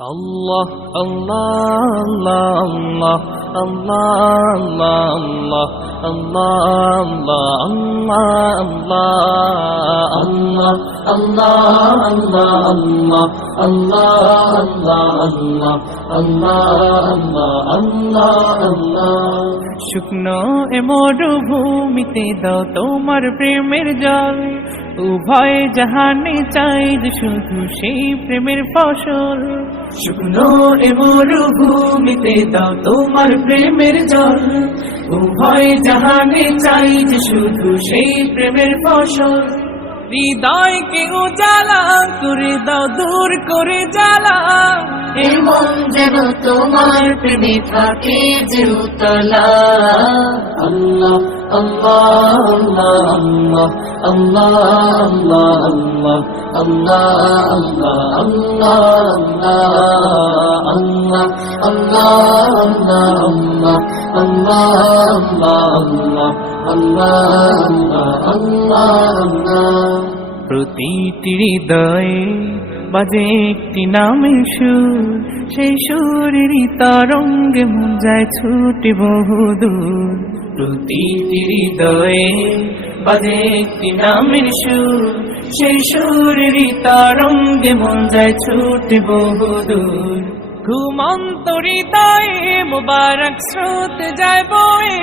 আল্লাহ আল্লাহ আল্লাহ আল্লাহ আল্লাহ আল্লাহ আল্লাহ আল্লাহ আল্লাহ আল্লাহ আল্লাহ আল্লাহ শুকনো এ মরুভূমিতে দাও তোমার প্রেমের জল উভয় জাহানে চাই শুধু সেই প্রেমের ফসল। শুকনো এ মরুভূমিতে দাও তোমার প্রেমের জল। উভয় জাহানে চাই শুধু সেই প্রেমের ফসল। হৃদয় কেউ উজালা করে দাও করে জ্বালা এমন যেন তোমার প্রেমে থাকে যে উতলা আল্লাহ বাজে একটি নামের সুর, সেই সুরেরই তরঙ্গে মন যায় ছুটে বহুদূর। প্রতিটি হৃদয়ে বাজে একটি নামের সুর, সেই সুরেরই তরঙ্গে মন যায় ছুটে বহুদূর। ঘুমন্ত হৃদয়ে মুবারক স্রোত যায় বয়ে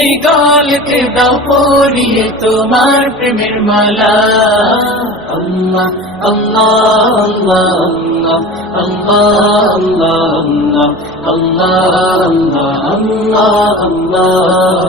এই গলতে দাও পরিয়ে তোমার প্রেমের মালা। আল্লাহ আল্লাহ আল্লাহ আল্লাহ।